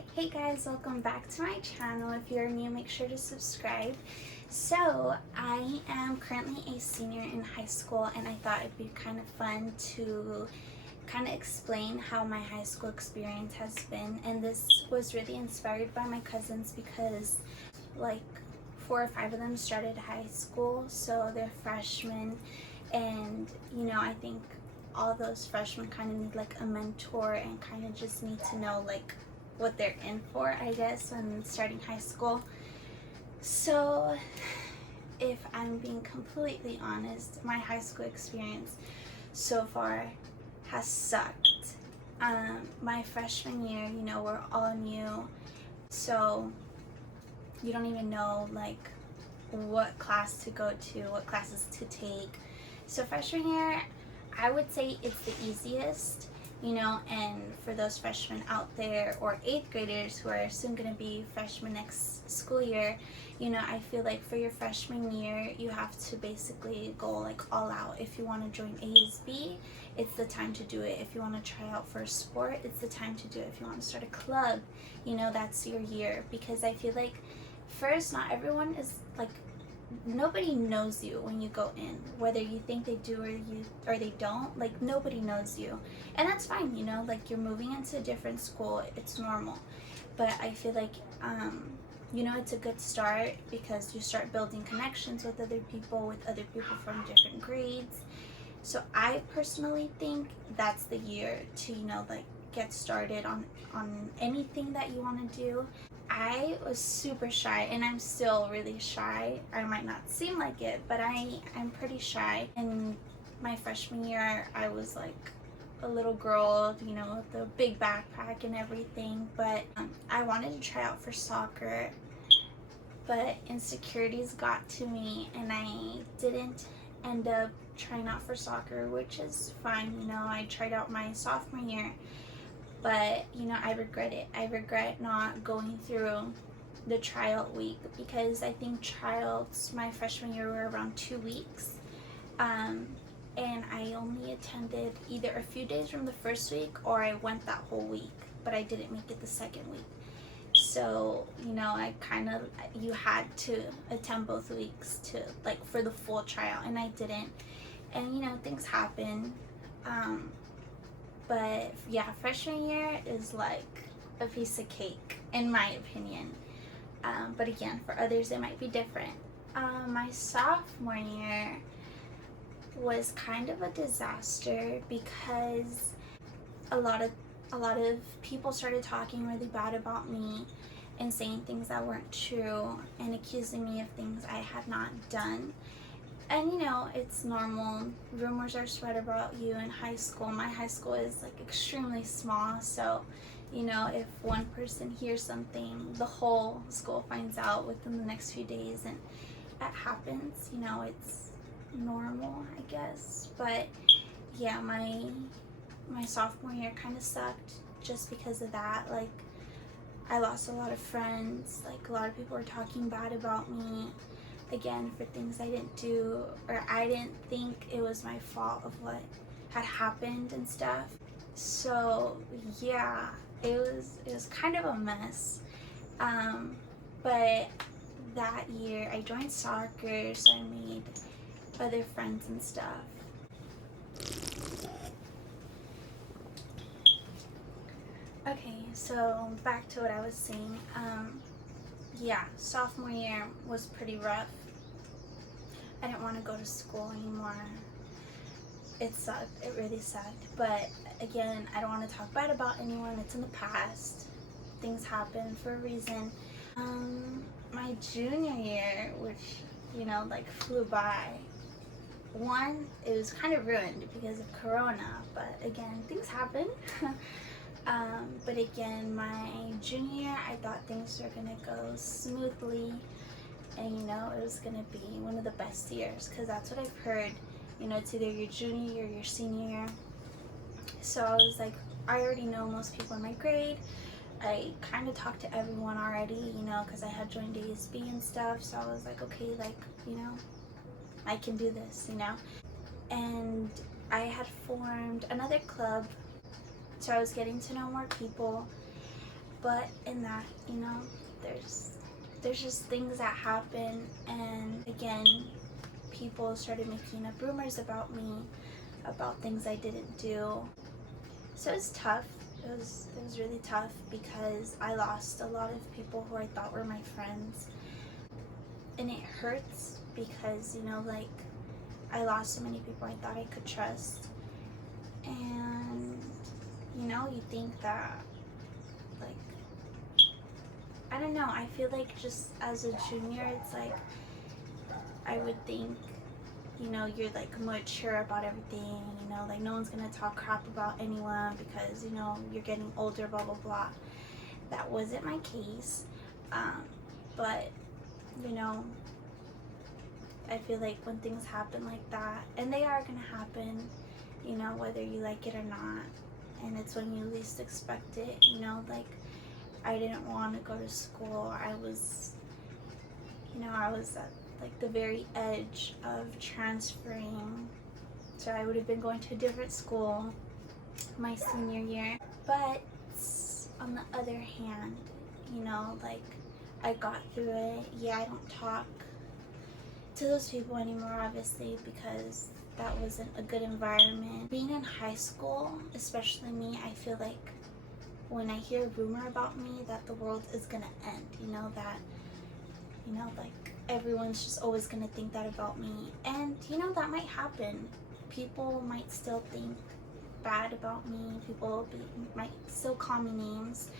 Alright, hey guys, welcome back to my channel. If you're new, make sure to subscribe. So, I am currently a senior in high school, and I thought it'd be kind of fun to kind of explain how my high school experience has been. And this was really inspired by my cousins because like 4 or 5 of them started high school, so they're freshmen, and I think all those freshmen kind of need like a mentor and kind of just need to know like what they're in for, I guess, when starting high school. So if I'm being completely honest, my high school experience so far has sucked. My freshman year, we're all new, so you don't even know like what class to go to, what classes to take. So freshman year, I would say it's the easiest, and for those freshmen out there or 8th graders who are soon going to be freshmen next school year, I feel like for your freshman year, you have to basically go like all out. If you want to join ASB, it's the time to do it. If you want to try out for a sport, it's the time to do it. If you want to start a club, that's your year. Because I feel like first, not everyone is like, nobody knows you when you go in, whether you think they do or they don't. Like, nobody knows you, and that's fine. Like, you're moving into a different school, it's normal. But I feel like it's a good start because you start building connections with other people from different grades. So I personally think that's the year to like get started on anything that you want to do. I was super shy, and I'm still really shy. I might not seem like it, but I'm pretty shy. In my freshman year, I was like a little girl, with a big backpack and everything. But I wanted to try out for soccer, but insecurities got to me, and I didn't end up trying out for soccer, which is fine. I tried out my sophomore year, but I regret it. I regret not going through the tryout week, because I think tryouts my freshman year were around 2 weeks, and I only attended either a few days from the first week or I went that whole week, but I didn't make it the second week. So you had to attend both weeks to like for the full tryout, and I didn't, and things happen. But yeah, freshman year is like a piece of cake, in my opinion. But again, for others, it might be different. My sophomore year was kind of a disaster because a lot of people started talking really bad about me and saying things that weren't true and accusing me of things I had not done. And it's normal. Rumors are spread about you in high school. My high school is like extremely small, so if one person hears something, the whole school finds out within the next few days, and that happens. It's normal, I guess. But yeah, my sophomore year kind of sucked just because of that. Like, I lost a lot of friends. Like, a lot of people were talking bad about me, again, for things I didn't do, or I didn't think it was my fault of what had happened and stuff. So yeah, it was kind of a mess. But that year I joined soccer, so I made other friends and stuff. Okay, so back to what I was saying. Yeah, sophomore year was pretty rough. I didn't want to go to school anymore. It sucked. It really sucked. But again, I don't want to talk bad about anyone. It's in the past. Things happen for a reason. My junior year, which, flew by. One, it was kind of ruined because of Corona. But again, things happen. But again, my junior year, I thought things were going to go smoothly. And it was gonna be one of the best years, because that's what I've heard. It's either your junior year or your senior year. So I was like, I already know most people in my grade. I kind of talked to everyone already, because I had joined ASB and stuff. So I was like, okay, like, I can do this, And I had formed another club, so I was getting to know more people. But in that, there's just things that happen, and again, people started making up rumors about me, about things I didn't do. So it's tough. It was really tough because I lost a lot of people who I thought were my friends, and it hurts because I lost so many people I thought I could trust, and you think that, like, I don't know, I feel like just as a junior, it's like I would think, you're like mature about everything, like no one's gonna talk crap about anyone because, you're getting older, blah, blah, blah. That wasn't my case. But, I feel like when things happen like that, and they are gonna happen, whether you like it or not, and it's when you least expect it, like, I didn't want to go to school. I was at like the very edge of transferring, so I would have been going to a different school my senior year. But on the other hand, like, I got through it. Yeah, I don't talk to those people anymore, obviously, because that wasn't a good environment. Being in high school, especially me, I feel like when I hear a rumor about me that the world is gonna end, like everyone's just always gonna think that about me, and that might happen. People might still think bad about me. Might still call me names.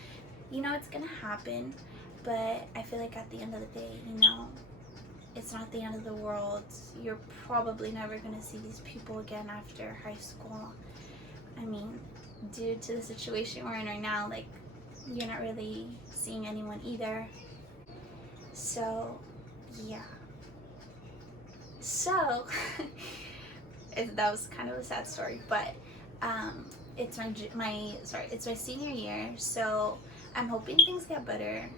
It's gonna happen, but I feel like at the end of the day, it's not the end of the world. You're probably never gonna see these people again after high school. I mean, due to the situation we're in right now, like, you're not really seeing anyone either. So, yeah. So, that was kind of a sad story, but it's my senior year, so I'm hoping things get better.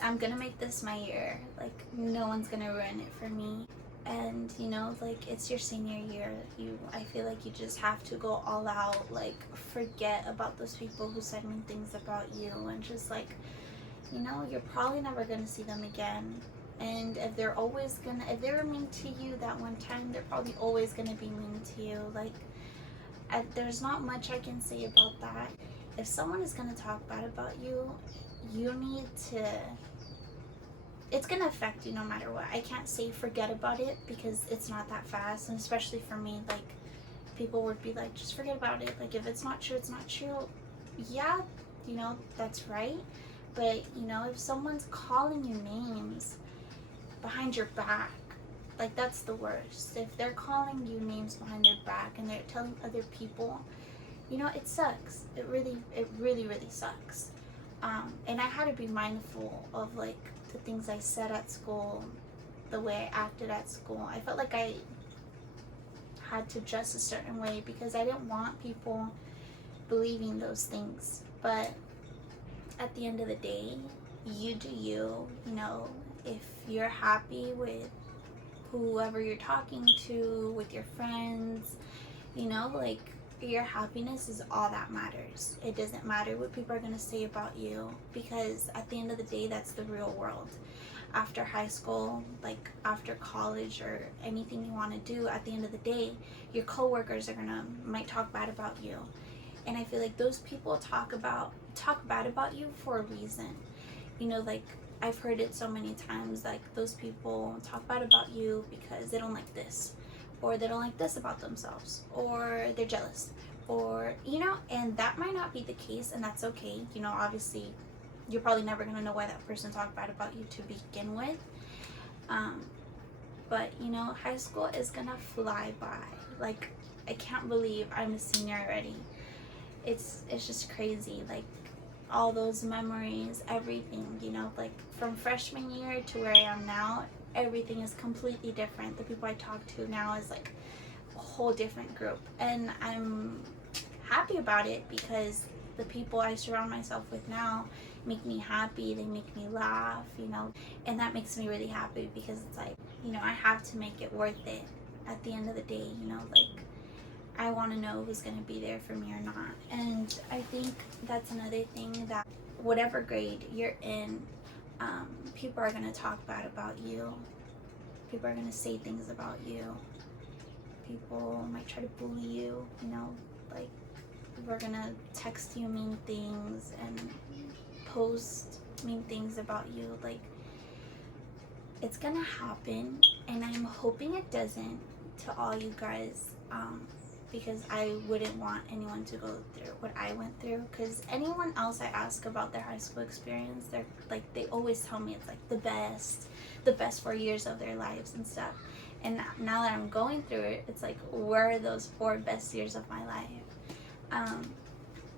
I'm gonna make this my year. Like, no one's gonna ruin it for me. And like, it's your senior year. I feel like you just have to go all out. Like, forget about those people who said mean things about you, and just like, you're probably never gonna see them again. And if they were mean to you that one time, they're probably always gonna be mean to you. Like, there's not much I can say about that. If someone is gonna talk bad about you, you need to. It's gonna affect you no matter what. I can't say forget about it because it's not that fast, and especially for me, like, people would be like, just forget about it. Like, if it's not true, it's not true. Yeah, that's right. But if someone's calling you names behind your back, like, that's the worst. If they're calling you names behind their back and they're telling other people, it sucks. It really, really sucks. And I had to be mindful of, like, the things I said at school, the way I acted at school. I felt like I had to dress a certain way because I didn't want people believing those things. But at the end of the day, you do you. If you're happy with whoever you're talking to, with your friends, like, your happiness is all that matters. It doesn't matter what people are going to say about you, because at the end of the day, that's the real world. After high school, like after college, or anything you want to do, at the end of the day, your coworkers might talk bad about you. And I feel like those people talk bad about you for a reason. Like, I've heard it so many times, like, those people talk bad about you because they don't like this, or they don't like this about themselves, or they're jealous, or and that might not be the case, and that's okay. Obviously, you're probably never going to know why that person talked bad about you to begin with. But high school is gonna fly by. Like, I can't believe I'm a senior already. It's just crazy. Like, all those memories, everything, like, from freshman year to where I am now, everything is completely different. The people I talk to now is like a whole different group, and I'm happy about it because the people I surround myself with now make me happy. They make me laugh, and that makes me really happy because it's like, I have to make it worth it at the end of the day. Like, I want to know who's going to be there for me or not. And I think that's another thing that whatever grade you're in, people are going to talk bad about you. People are going to say things about you. People might try to bully you, you know, like people are going to text you mean things and post mean things about you. Like, it's going to happen, and I'm hoping it doesn't to all you guys, because I wouldn't want anyone to go through what I went through. Because anyone else I ask about their high school experience, they're like, they always tell me it's like the best 4 years of their lives and stuff. And now that I'm going through it, it's like, where are those 4 best years of my life?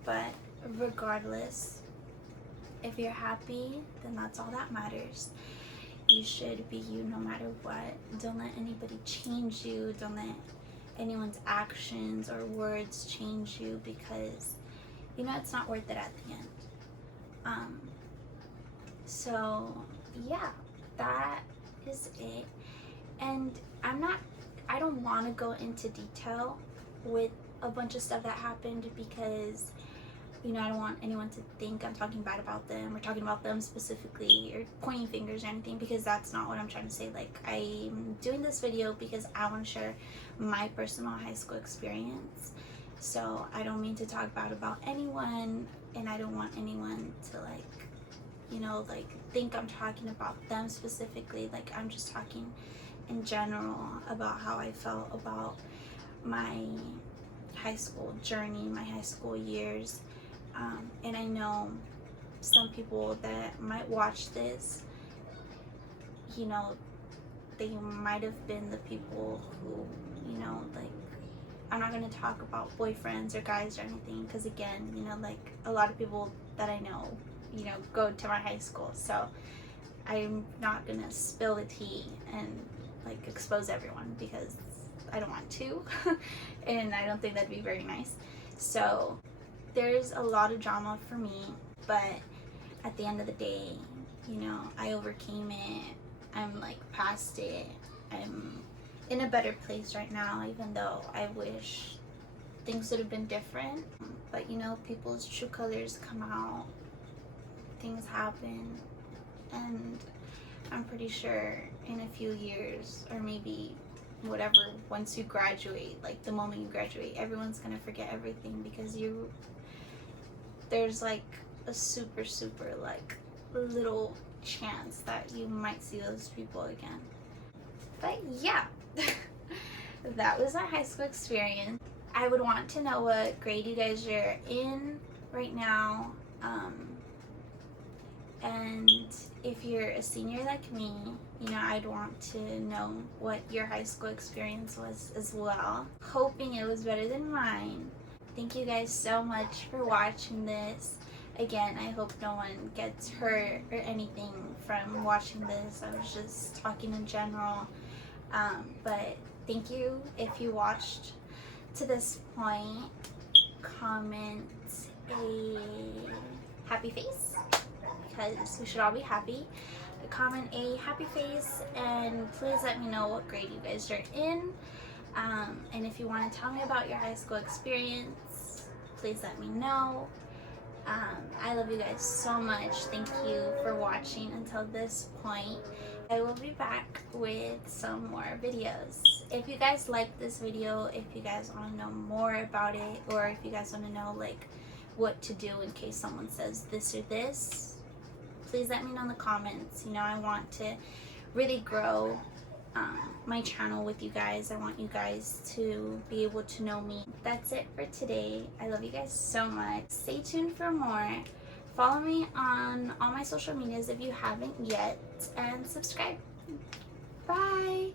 But regardless, if you're happy, then that's all that matters. You should be you no matter what. Don't let anybody change you. Don't let anyone's actions or words change you, because you know it's not worth it at the end. So yeah, that is it. And I don't want to go into detail with a bunch of stuff that happened, because you know, I don't want anyone to think I'm talking bad about them or talking about them specifically or pointing fingers or anything, because that's not what I'm trying to say. Like, I'm doing this video because I want to share my personal high school experience. So I don't mean to talk bad about anyone, and I don't want anyone to, like, you know, like, think I'm talking about them specifically. Like, I'm just talking in general about how I felt about my high school journey, my high school years. And I know some people that might watch this, you know, they might have been the people who, you know, like, I'm not going to talk about boyfriends or guys or anything, because again, you know, like, a lot of people that I know, you know, go to my high school, so I'm not going to spill the tea and, like, expose everyone, because I don't want to, and I don't think that'd be very nice. So there's a lot of drama for me, but at the end of the day, you know, I overcame it. I'm like past it. I'm in a better place right now, even though I wish things would have been different. But you know, people's true colors come out, things happen, and I'm pretty sure in a few years, or maybe whatever, once you graduate, like the moment you graduate, everyone's gonna forget everything, because there's like a super like little chance that you might see those people again. But yeah, that was our high school experience. I would want to know what grade you guys are in right now, and if you're a senior like me, you know, I'd want to know what your high school experience was as well. Hoping it was better than mine. Thank you guys so much for watching this. Again, I hope no one gets hurt or anything from watching this. I was just talking in general. But thank you if you watched to this point. Comment a happy face, because we should all be happy. Comment a happy face, and please let me know what grade you guys are in. And if you want to tell me about your high school experience, please let me know. I love you guys so much. Thank you for watching until this point. I will be back with some more videos. If you guys like this video, if you guys want to know more about it, or if you guys want to know like what to do in case someone says this or this, please let me know in the comments. You know, I want to really grow my channel with you guys. I want you guys to be able to know me. That's it for today. I love you guys so much. Stay tuned for more. Follow me on all my social medias if you haven't yet, and subscribe. Bye.